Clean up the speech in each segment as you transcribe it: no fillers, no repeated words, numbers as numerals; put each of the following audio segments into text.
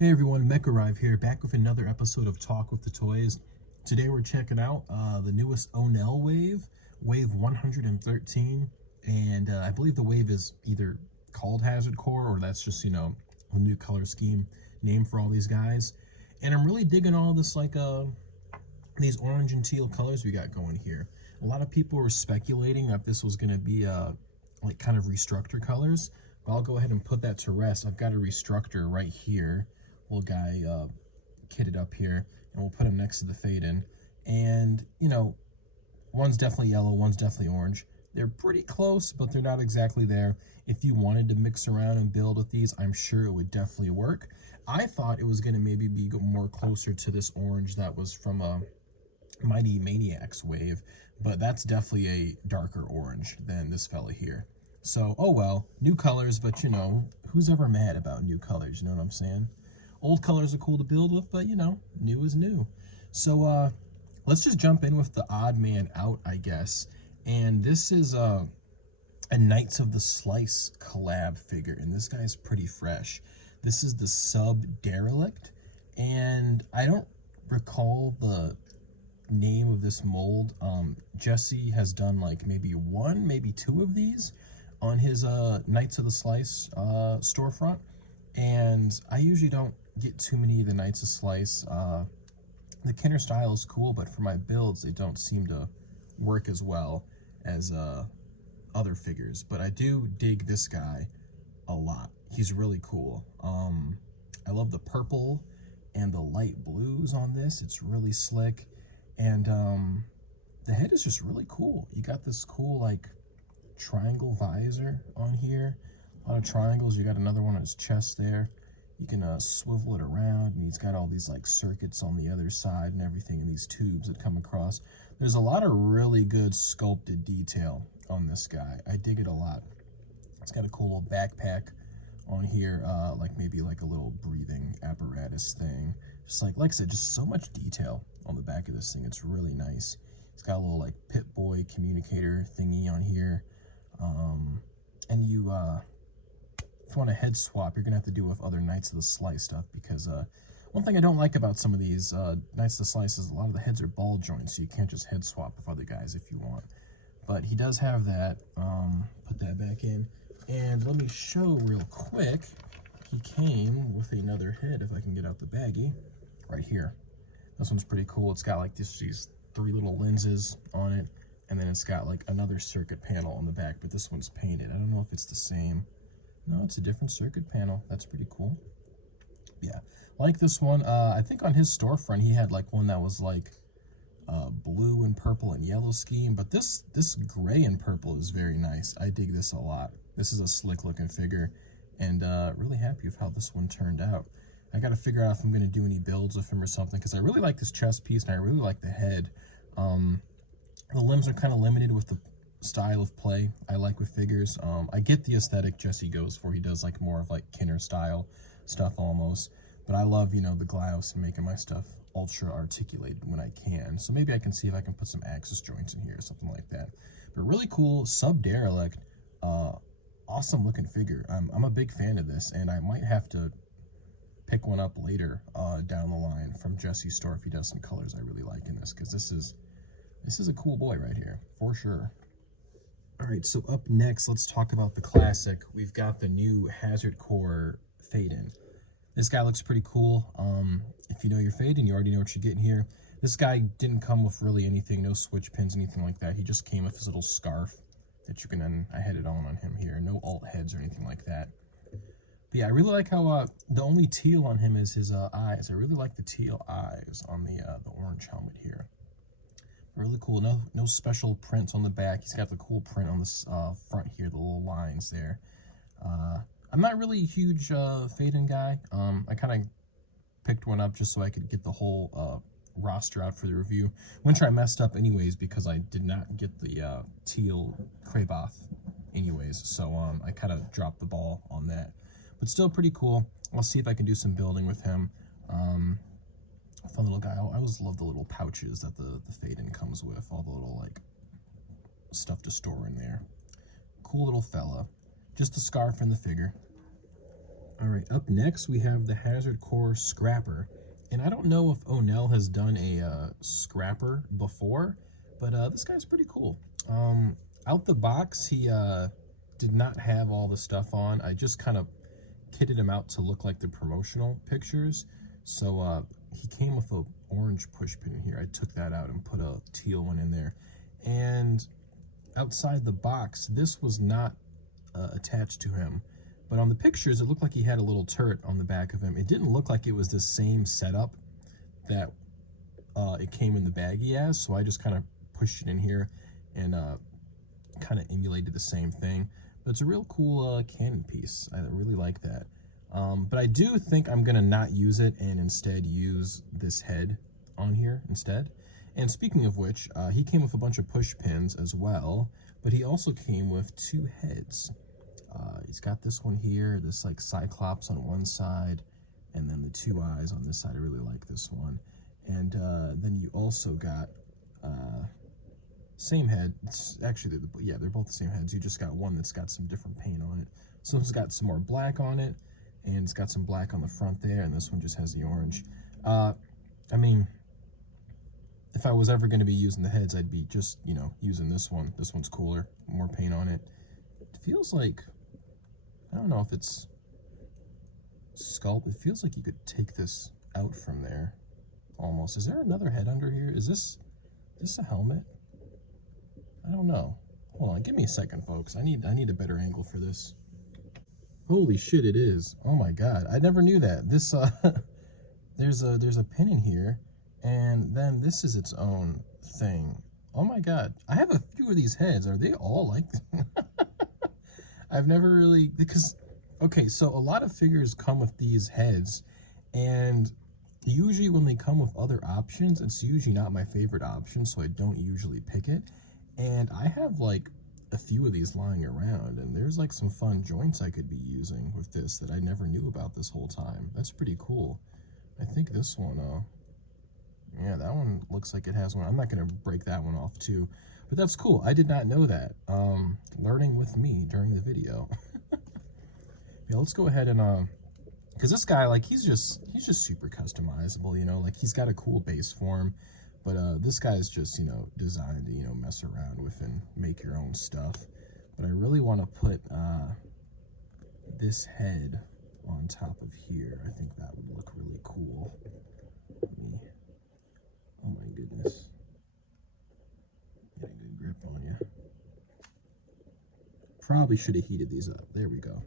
Hey everyone, Mecharive here, back with another episode of Talk with the Toys. Today we're checking out the newest Onell wave, Wave 113, and I believe the wave is either called Hazard Core or that's just, a new color scheme name for all these guys. And I'm really digging all this, these orange and teal colors we got going here. A lot of people were speculating that this was going to be, kind of restructure colors, but I'll go ahead and put that to rest. I've got a restructor right here. Little guy kitted up here, and we'll put him next to the fade in. And one's definitely yellow, one's definitely orange. They're pretty close, but they're not exactly there. If you wanted to mix around and build with these, I'm sure it would definitely work. I thought it was going to maybe be more closer to this orange that was from a Mighty Maniacs wave, but that's definitely a darker orange than this fella here. So, oh well, new colors, but who's ever mad about new colors, you know what I'm saying? Old colors are cool to build with, but new is new. So let's just jump in with the odd man out, I guess. And this is a Knights of the Slice collab figure, and this guy's pretty fresh. This is the Sub Derelict, and I don't recall the name of this mold. Jesse has done like maybe one, maybe two of these on his Knights of the Slice storefront, and I usually don't get too many of the Knights of Slice. The Kenner style is cool, but for my builds, they don't seem to work as well as other figures. But I do dig this guy a lot. He's really cool. I love the purple and the light blues on this. It's really slick. And the head is just really cool. You got this cool, like, triangle visor on here. A lot of triangles. You got another one on his chest there. You can swivel it around, and he's got all these like circuits on the other side and everything, and these tubes that come across. There's a lot of really good sculpted detail on this guy. I dig it a lot. It's got a cool little backpack on here, like maybe like a little breathing apparatus thing. Just like I said, just so much detail on the back of this thing. It's really nice. It's got a little like Pip-Boy communicator thingy on here. And if you want a head swap, you're gonna have to do with other Knights of the Slice stuff, because one thing I don't like about some of these Knights of the Slice is a lot of the heads are ball joints, so you can't just head swap with other guys if you want. But he does have that. Put that back in, and let me show real quick. He came with another head, if I can get out the baggie, right here. This one's pretty cool. It's got like these three little lenses on it, and then it's got like another circuit panel on the back, but this one's painted. I don't know if it's the same. No, it's a different circuit panel. That's pretty cool. Yeah, like this one. I think on his storefront he had like one that was like blue and purple and yellow scheme, but this gray and purple is very nice. I dig this a lot. This is a slick looking figure, and really happy with how this one turned out. I got to figure out if I'm going to do any builds with him or something, because I really like this chest piece and I really like the head. The limbs are kind of limited with the style of play I like with figures. I get the aesthetic Jesse goes for. He does like more of like Kenner style stuff almost, but I love, the Glyos and making my stuff ultra articulated when I can. So maybe I can see if I can put some axis joints in here or something like that. But really cool Sub Derelict, awesome looking figure. I'm a big fan of this, and I might have to pick one up later down the line from Jesse's store if he does some colors I really like in this, because this is a cool boy right here for sure. All right, so up next, let's talk about the classic. We've got the new Hazard Core fade-in. This guy looks pretty cool. If you know your fade-in, you already know what you're getting here. This guy didn't come with really anything, no switch pins, anything like that. He just came with his little scarf that you can, I had it on him here. No alt heads or anything like that. But yeah, I really like how the only teal on him is his eyes. I really like the teal eyes on the orange helmet here. Really cool. No special prints on the back. He's got the cool print on this front here, the little lines there. I'm not really a huge fade-in guy. I kind of picked one up just so I could get the whole roster out for the review, which I messed up anyways because I did not get the teal Kraboth anyways. So I kind of dropped the ball on that. But still pretty cool. I'll see if I can do some building with him. Fun little guy. I always love the little pouches that the fade-in comes with, all the little like stuff to store in there. Cool little fella. Just the scarf and the figure. All right, up next we have the Hazard Core Scrapper. And I don't know if Onell has done a scrapper before, but this guy's pretty cool. Out the box, he did not have all the stuff on. I just kind of kitted him out to look like the promotional pictures. So he came with a orange push pin here. I took that out and put a teal one in there. And outside the box, this was not attached to him. But on the pictures, it looked like he had a little turret on the back of him. It didn't look like it was the same setup that it came in the baggie as, so I just kind of pushed it in here and kind of emulated the same thing. But it's a real cool cannon piece. I really like that. But I do think I'm going to not use it and instead use this head on here instead. And speaking of which, he came with a bunch of push pins as well, but he also came with two heads. He's got this one here, this like Cyclops on one side, and then the two eyes on this side. I really like this one. And then you also got same head. It's actually, they're both the same heads. You just got one that's got some different paint on it. So it's got some more black on it, and it's got some black on the front there, and this one just has the orange. I mean, if I was ever going to be using the heads, I'd be just, you know, using this one. This one's cooler, more paint on it. It feels like, I don't know if it's sculpt. It feels like you could take this out from there, almost. Is there another head under here? Is this a helmet? I don't know. Hold on, give me a second, folks. I need a better angle for this. Holy shit, it is. Oh my god, I never knew that. This there's a pin in here, and then this is its own thing. Oh my god, I have a few of these heads. Are they all like this? I've never really, because, okay, so a lot of figures come with these heads, and usually when they come with other options, it's usually not my favorite option, so I don't usually pick it. And I have like a few of these lying around, and there's like some fun joints I could be using with this that I never knew about this whole time. That's pretty cool. I think this one, yeah, that one looks like it has one. I'm not going to break that one off too, but that's cool. I did not know that. Learning with me during the video. Yeah, let's go ahead and because this guy, like, he's just super customizable, you know, like he's got a cool base form, but this guy is just, you know, designed to, you know, mess around with and make your own stuff. But I really want to put this head on top of here. I think that would look really cool. Oh my goodness. Get a good grip on you. Probably should have heated these up. There we go.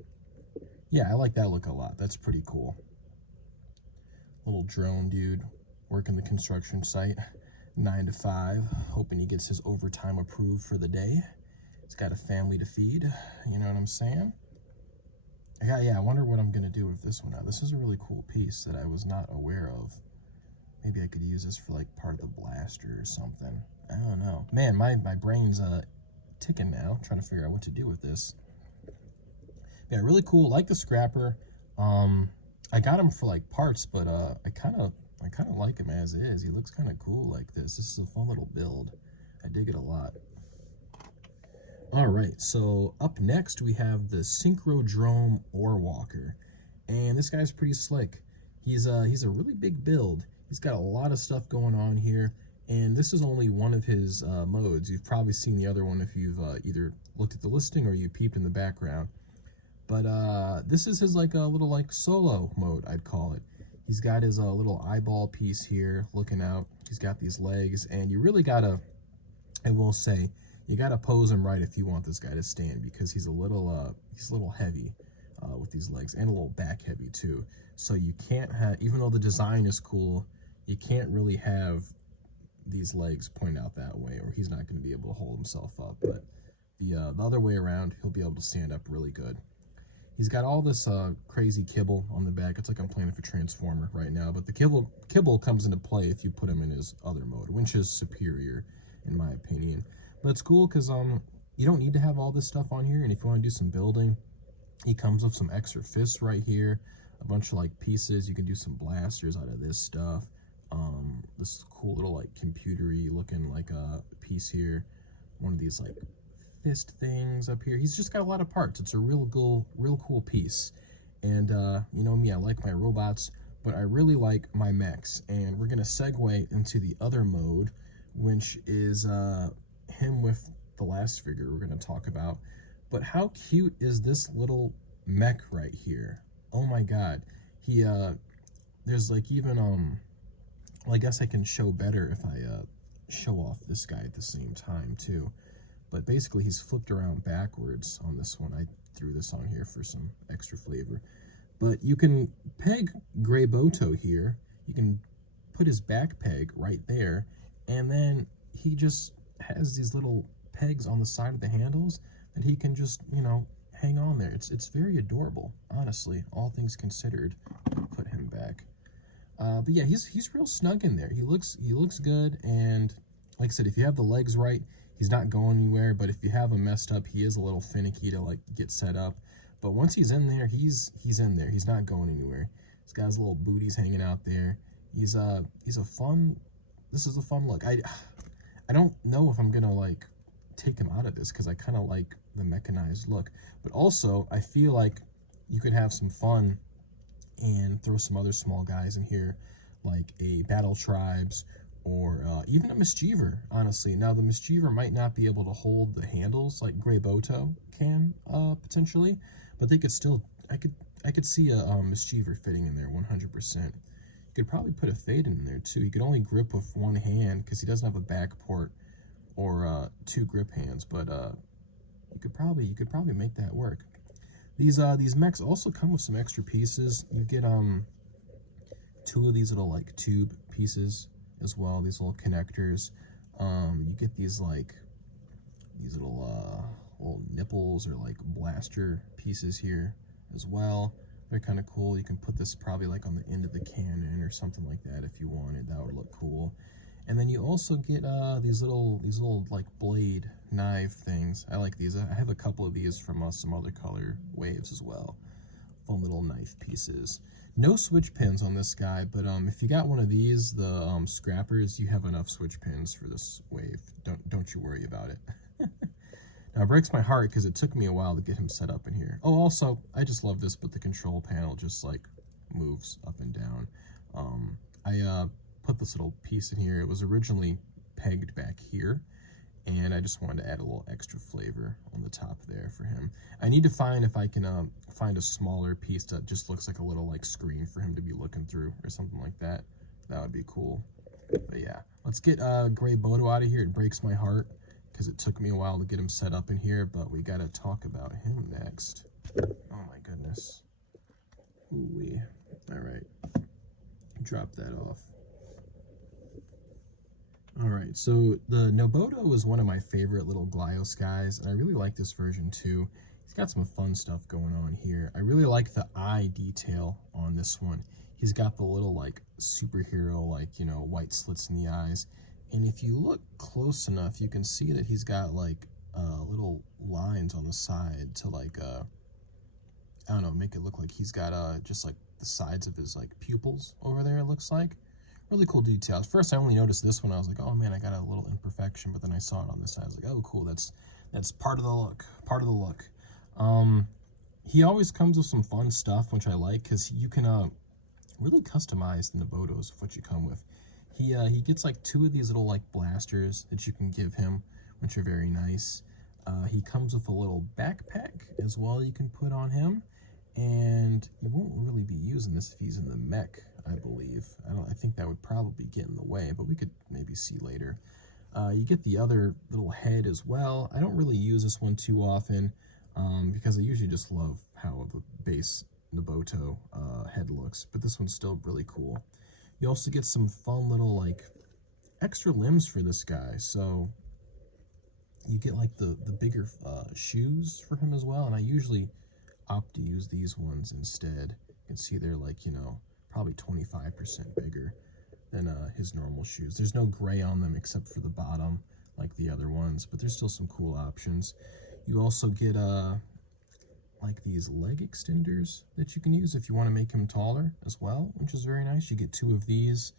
Yeah, I like that look a lot. That's pretty cool. Little drone dude working the construction site, 9 to 5, hoping he gets his overtime approved for the day. He's got a family to feed, you know what I'm saying? Yeah, I wonder what I'm going to do with this one now. This is a really cool piece that I was not aware of. Maybe I could use this for like part of the blaster or something. I don't know. Man, my brain's ticking now, trying to figure out what to do with this. Yeah, really cool. Like the scrapper. I got him for like parts, but I kind of like him as is. He looks kind of cool like this. This is a fun little build. I dig it a lot. All right, so up next we have the Synchrodrome Ore Walker, and this guy's pretty slick. He's a really big build. He's got a lot of stuff going on here, and this is only one of his modes. You've probably seen the other one if you've either looked at the listing or you peeped in the background. But this is his like a little like solo mode, I'd call it. He's got his little eyeball piece here looking out. He's got these legs, and you really gotta, I will say, you gotta pose him right if you want this guy to stand, because he's a little heavy with these legs, and a little back heavy too. So you can't have, even though the design is cool, you can't really have these legs point out that way, or he's not going to be able to hold himself up. But the other way around, he'll be able to stand up really good. He's got all this crazy kibble on the back. It's like I'm playing with a transformer right now, but the kibble comes into play if you put him in his other mode, which is superior in my opinion. But it's cool because you don't need to have all this stuff on here, and if you want to do some building, he comes with some extra fists right here, a bunch of like pieces. You can do some blasters out of this stuff. This cool little like computery looking like a piece here. One of these like fist things up here. He's just got a lot of parts. It's a real cool piece. And you know me, I like my robots, but I really like my mechs. And we're gonna segue into the other mode, which is him with the last figure we're gonna talk about. But how cute is this little mech right here? Oh my god. He there's like even well, I guess I can show better if I show off this guy at the same time too. But basically he's flipped around backwards on this one. I threw this on here for some extra flavor. But you can peg Gray Boto here. You can put his back peg right there, and then he just has these little pegs on the side of the handles that he can just, you know, hang on there. It's very adorable, honestly, all things considered. Put him back. But yeah, he's real snug in there. He looks good, and like I said, if you have the legs right, he's not going anywhere. But if you have him messed up, he is a little finicky to like get set up. But once he's in there, he's in there. He's not going anywhere. He's got his little booties hanging out there. He's a fun. This is a fun look. I don't know if I'm gonna like take him out of this because I kind of like the mechanized look, but also I feel like you could have some fun and throw some other small guys in here, like a Battle Tribes or even a Mischievor, honestly. Now, the Mischievor might not be able to hold the handles like Grey Boto can, potentially, but they could still, I could see a Mischievor fitting in there 100%. You could probably put a Fade in there, too. You could only grip with one hand because he doesn't have a back port or two grip hands, but you could probably make that work. These mechs also come with some extra pieces. You get two of these little like tube pieces as well, these little connectors. You get these like these little nipples or like blaster pieces here as well. They're kind of cool. You can put this probably like on the end of the cannon or something like that if you wanted. That would look cool. And then you also get these little like blade knife things. I like these. I have a couple of these from some other color waves as well. Fun little knife pieces. No switch pins on this guy, but if you got one of these, the scrappers, you have enough switch pins for this wave. Don't you worry about it. Now it breaks my heart because it took me a while to get him set up in here. Oh, also, I just love this, but the control panel just like moves up and down. I put this little piece in here. It was originally pegged back here, and I just wanted to add a little extra flavor on the top there for him. I need to find if I can find a smaller piece that just looks like a little like screen for him to be looking through or something like that. That would be cool. But yeah, let's get Grey Boto out of here. It breaks my heart because it took me a while to get him set up in here, but we got to talk about him next. Oh my goodness. Ooh-wee. All right. Drop that off. All right, so the Noboto is one of my favorite little Glyos guys, and I really like this version too. He's got some fun stuff going on here. I really like the eye detail on this one. He's got the little like superhero, like, you know, white slits in the eyes. And if you look close enough, you can see that he's got like little lines on the side to like, I don't know, make it look like he's got just like the sides of his like pupils over there, it looks like. Really cool details. First, I only noticed this one. I was like, oh man, I got a little imperfection. But then I saw it on this side. I was like, oh, cool. That's part of the look. Part of the look. He always comes with some fun stuff, which I like, because you can really customize the Nobotos of what you come with. He gets like two of these little like blasters that you can give him, which are very nice. He comes with a little backpack as well you can put on him. And you won't really be using this if he's in the mech, I believe. I think that would probably get in the way, but we could maybe see later. You get the other little head as well. I don't really use this one too often because I usually just love how the base Noboto head looks, but this one's still really cool. You also get some fun little like extra limbs for this guy. So you get like the bigger shoes for him as well, and I usually opt to use these ones instead. You can see they're like, you know, probably 25% bigger than his normal shoes. There's no gray on them except for the bottom like the other ones, but there's still some cool options. You also get like these leg extenders that you can use if you want to make him taller as well, which is very nice. You get two of these.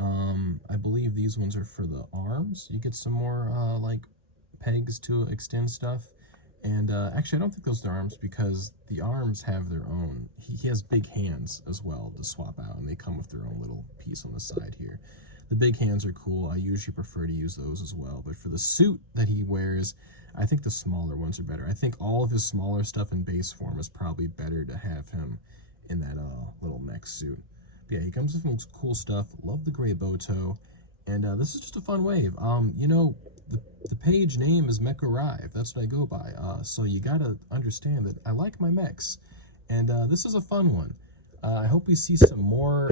I believe these ones are for the arms. You get some more like pegs to extend stuff. And actually, I don't think those are arms because the arms have their own. He has big hands as well to swap out, and they come with their own little piece on the side here. The big hands are cool. I usually prefer to use those as well. But for the suit that he wears, I think the smaller ones are better. I think all of his smaller stuff in base form is probably better to have him in that little mech suit. But yeah, he comes with some cool stuff. Love the gray bow toe. And this is just a fun wave. You know, the page name is Mech Arrive. That's what I go by. So you gotta understand that I like my mechs. And this is a fun one. I hope we see some more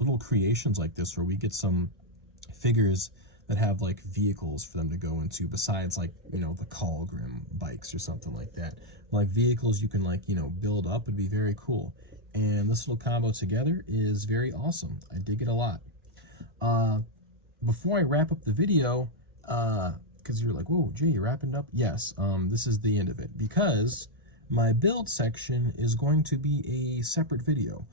little creations like this where we get some figures that have like vehicles for them to go into besides like, you know, the Colgrim bikes or something like that. Like vehicles you can like, you know, build up would be very cool. And this little combo together is very awesome. I dig it a lot. Before I wrap up the video, because you're like, whoa, Jay, you're wrapping up? Yes, this is the end of it because my build section is going to be a separate video.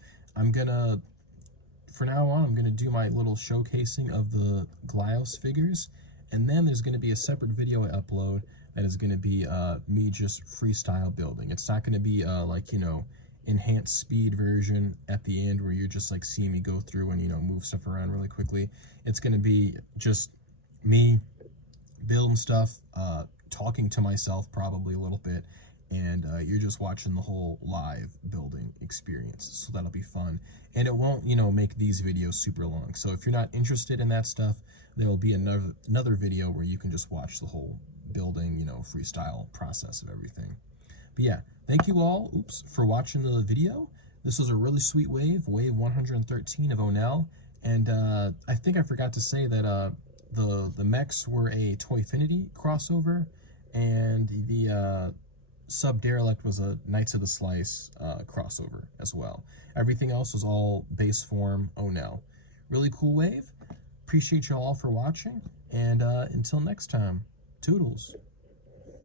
For now on, I'm gonna do my little showcasing of the Glyos figures, and then there's gonna be a separate video I upload that is gonna be me just freestyle building. It's not gonna be like, you know, enhanced speed version at the end where you're just like seeing me go through and, you know, move stuff around really quickly. It's gonna be just me building stuff, talking to myself probably a little bit, and you're just watching the whole live building experience. So that'll be fun. And it won't, you know, make these videos super long. So if you're not interested in that stuff, there will be another video where you can just watch the whole building, you know, freestyle process of everything. But yeah, thank you all, for watching the video. This was a really sweet wave 113 of Onell. And I think I forgot to say that the mechs were a Toyfinity crossover, and the Sub Derelict was a Knights of the Slice crossover as well. Everything else was all base form Onell. Really cool wave. Appreciate you all for watching, and until next time, toodles.